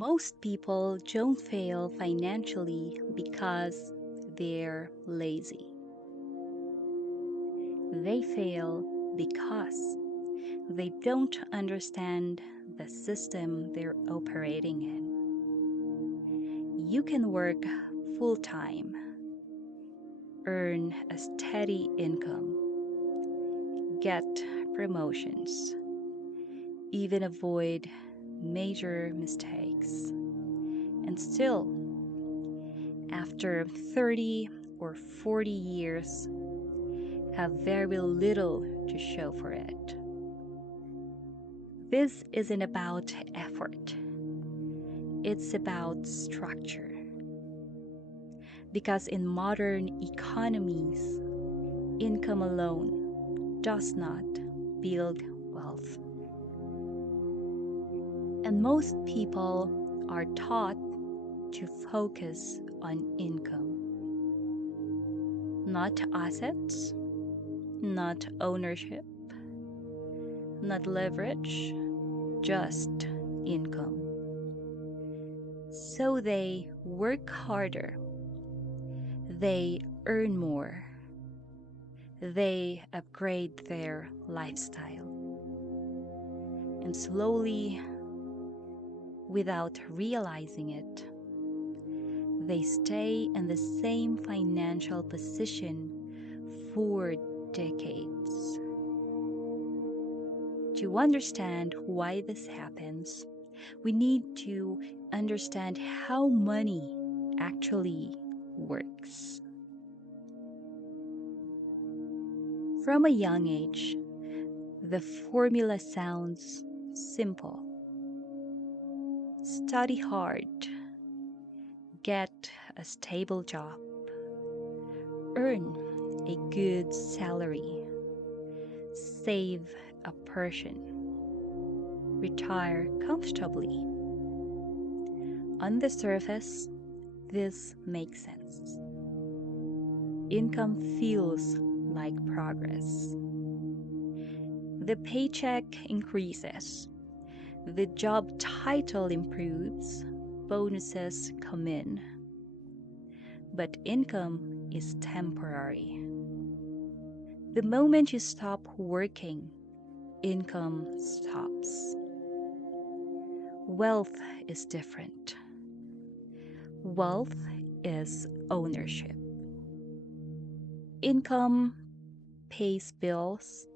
Most people don't fail financially because they're lazy. They fail because they don't understand the system they're operating in. You can work full time, earn a steady income, get promotions, even avoid major mistakes, and still, after 30 or 40 years, have very little to show for it. This isn't about effort, it's about structure. Because in modern economies, income alone does not build wealth. And most people are taught to focus on income, not assets, not ownership, not leverage, just income. So they work harder, they earn more, they upgrade their lifestyle. And slowly, without realizing it, they stay in the same financial position for decades. To understand why this happens, we need to understand how money actually works. From a young age, the formula sounds simple. Study hard, get a stable job, earn a good salary, save a portion, retire comfortably. On the surface, this makes sense. Income feels like progress. The paycheck increases, the job title improves, bonuses come in. But income is temporary. The moment you stop working, income stops. Wealth is different. Wealth is ownership. Income pays bills,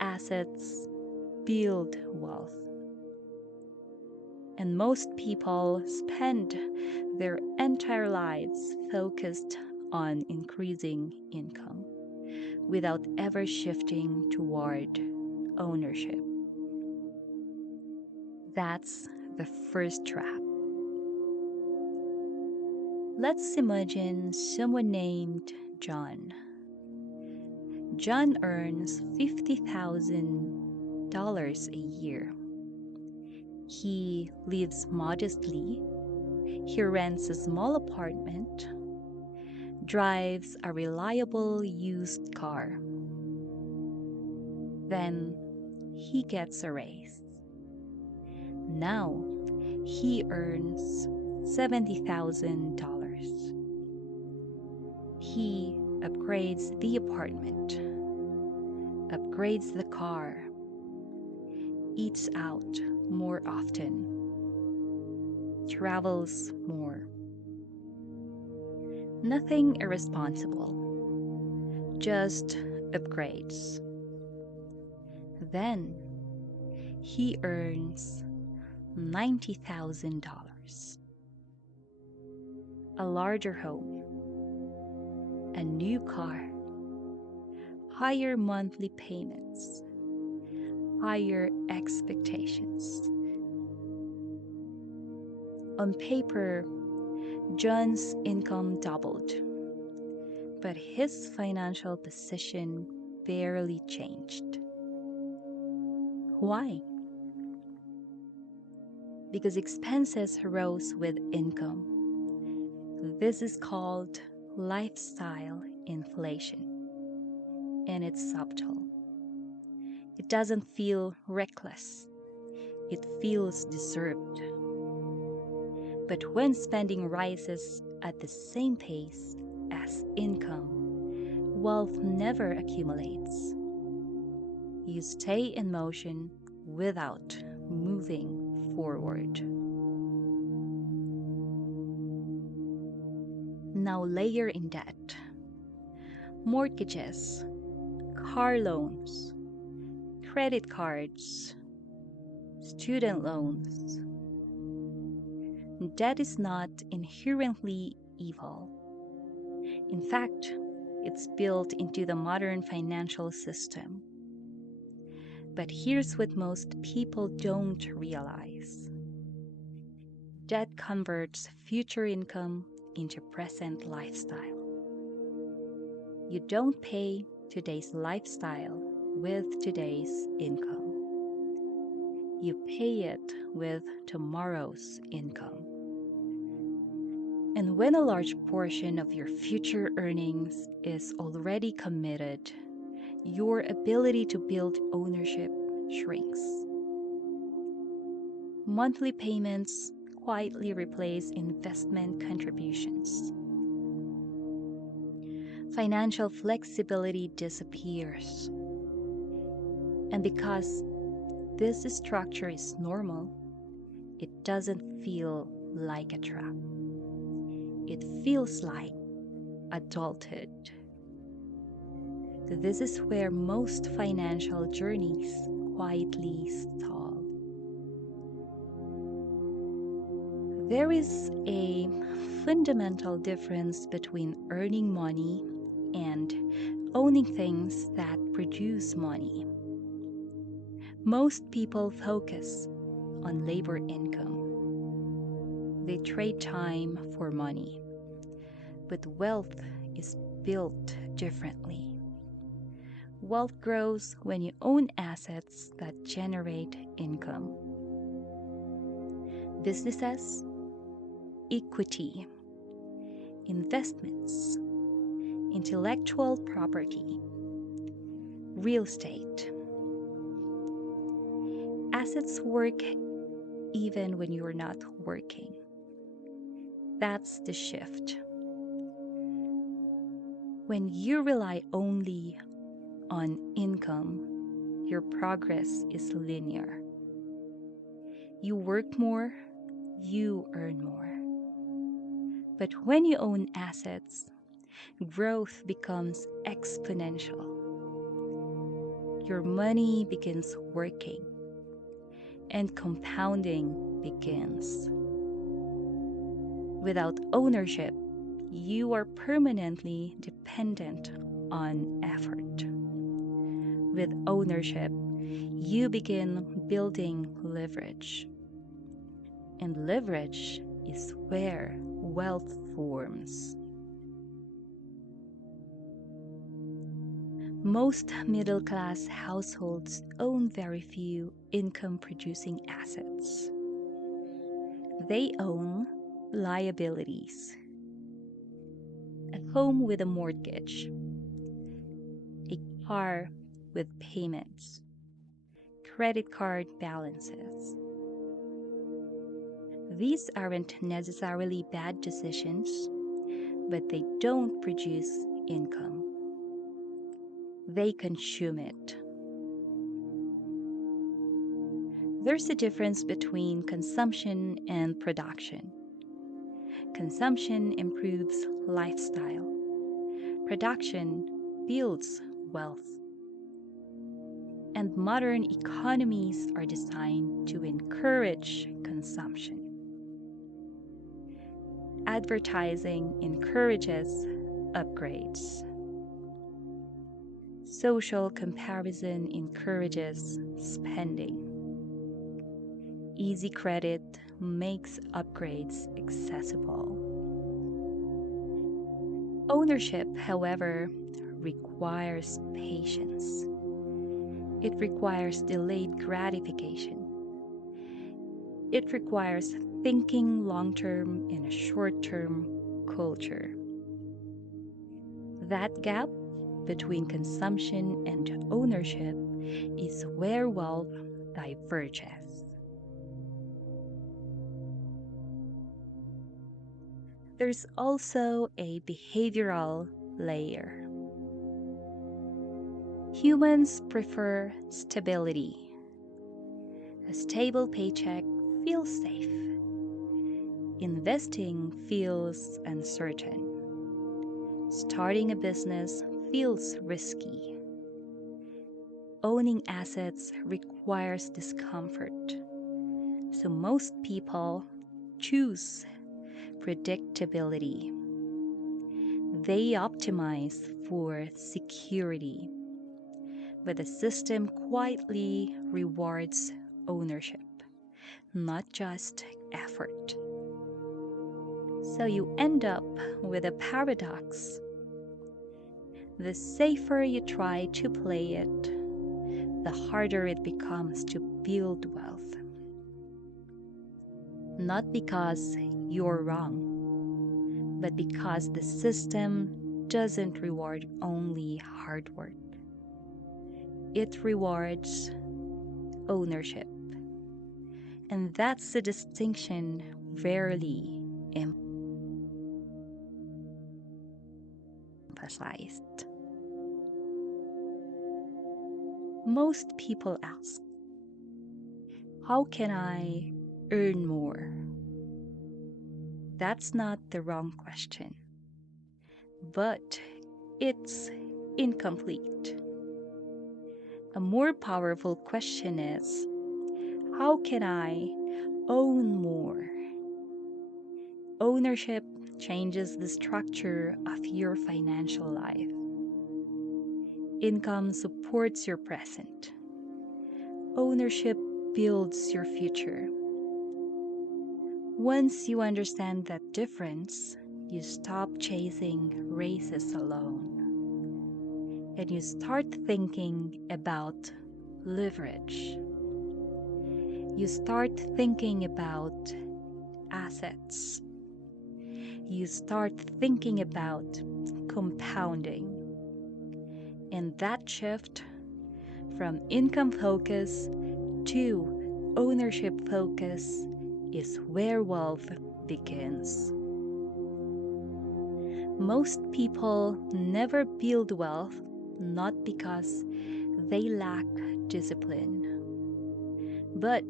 assets build wealth. And most people spend their entire lives focused on increasing income without ever shifting toward ownership. That's the first trap. Let's imagine someone named John. John earns $50,000 a year. He lives modestly. He rents a small apartment, drives a reliable used car. Then he gets a raise. Now he earns $70,000. He upgrades the apartment, upgrades the car, eats out more often, travels more. Nothing irresponsible, just upgrades. Then he earns $90,000. A larger home, a new car, higher monthly payments, higher expectations. On paper, John's income doubled, but his financial position barely changed. Why? Because expenses rose with income. This is called lifestyle inflation, and it's subtle. It doesn't feel reckless, it feels deserved. But when spending rises at the same pace as income, wealth never accumulates. You stay in motion without moving forward. Now layer in debt, mortgages, car loans, credit cards, student loans. Debt is not inherently evil. In fact, it's built into the modern financial system. But here's what most people don't realize: debt converts future income into present lifestyle. You don't pay today's lifestyle with today's income. You pay it with tomorrow's income. And when a large portion of your future earnings is already committed, your ability to build ownership shrinks. Monthly payments quietly replace investment contributions. Financial flexibility disappears. And because this structure is normal, it doesn't feel like a trap. It feels like adulthood. This is where most financial journeys quietly stall. There is a fundamental difference between earning money and owning things that produce money. Most people focus on labor income. They trade time for money. But wealth is built differently. Wealth grows when you own assets that generate income. Businesses, equity, investments, intellectual property, real estate. Assets work even when you're not working. That's the shift. When you rely only on income, your progress is linear. You work more, you earn more. But when you own assets, growth becomes exponential. Your money begins working, and compounding begins. Without ownership, you are permanently dependent on effort. With ownership, you begin building leverage. And leverage is where wealth forms. Most middle-class households own very few income-producing assets. They own liabilities: a home with a mortgage, a car with payments, credit card balances. These aren't necessarily bad decisions, but they don't produce income. They consume it. There's a difference between consumption and production. Consumption improves lifestyle. Production builds wealth. And modern economies are designed to encourage consumption. Advertising encourages upgrades. Social comparison encourages spending. Easy credit makes upgrades accessible. Ownership, however, requires patience. It requires delayed gratification. It requires thinking long-term in a short-term culture. That gap between consumption and ownership is where wealth diverges. there's also a behavioral layer. Humans prefer stability. A stable paycheck feels safe. Investing feels uncertain. Starting a business feels risky. Owning assets requires discomfort. So most people choose predictability. They optimize for security, but the system quietly rewards ownership, not just effort. So you end up with a paradox. The safer you try to play it, the harder it becomes to build wealth. Not because you're wrong, but because the system doesn't reward only hard work. It rewards ownership. And that's a distinction rarely emphasized. Most people ask, how can I earn more? That's not the wrong question, but it's incomplete. A more powerful question is, how can I own more? Ownership changes the structure of your financial life. Income supports your present. Ownership builds your future. Once you understand that difference, you stop chasing races alone and you start thinking about leverage. You start thinking about assets. You start thinking about compounding. And that shift from income focus to ownership focus is where wealth begins. Most people never build wealth not because they lack discipline, but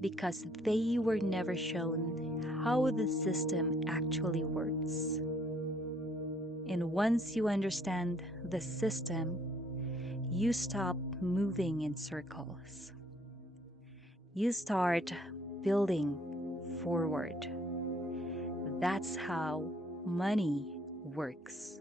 because they were never shown how the system actually works. And once you understand the system, you stop moving in circles. You start building forward. That's how money works.